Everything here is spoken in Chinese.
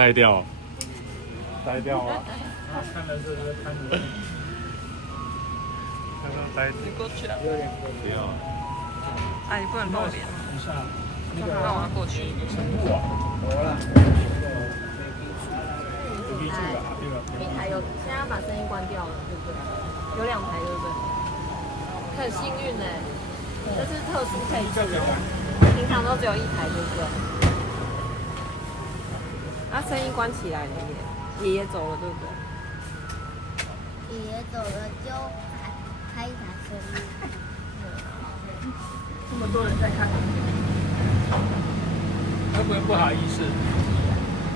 呆掉，呆掉啊！看的是看的，刚刚呆。你过去啊？不要。啊，你不能露脸。等一下，那个让我过去。全部啊，好了。一台有，现在要把声音关掉了，对不对？有2台，对不对？很幸运哎，这是特殊配置，平常都只有1台，对不对？那声音关起来了耶，爷爷走了，对不对？爷爷走了就开一台声音。这么多人在看，会不会不好意思？